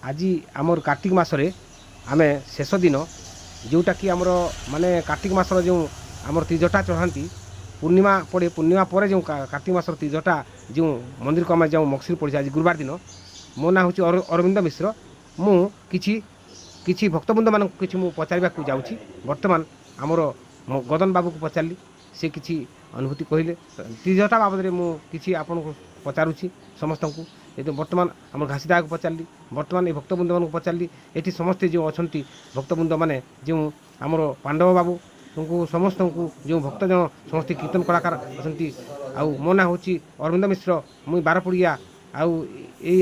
आज आमर कार्तिक मासरे आम शेष दिन जोटा कि आमर माने कार्तिक मासर जो आमर तीजटा चढ़ाती पूर्णिमा पड़े पूर्णिमा पर जो कार्तिक मासर तीजटा जो मंदिर को आम जाऊँ मक्सिर पड़े आज गुरुवार दिन मो ना हूँ अरविंद मिश्र मु किछि भक्तबृंद मान कि पचार जाऊँगी बर्तमान आमर गदन बाबू को पचारि से किछि अनुभूति कहले तीजटा बाबद मुझे आपन को पचारुछि समस्त को ये बर्तमान आम घासीदा को पचारि बर्तमान ये भक्तबृंद मान पचारि ये समस्ते जो अच्छा भक्तबृंद मैंने जो आमर पांडव बाबू तुमको समस्त को जो भक्तजन समस्त कीर्तन कलाकार अच्छा मो ना हूँ अरविंद मिश्र मुई बारपुड़िया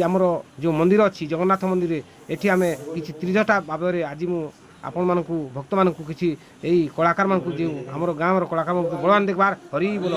आमर जो मंदिर अच्छी जगन्नाथ मंदिर ये आम कि त्रिजटा बाबद आज मु आपण मानक भक्त मानक किसी यही कलाकार मानक जो आमर गाँव कलाकार बलवान देखबार हरि बोल।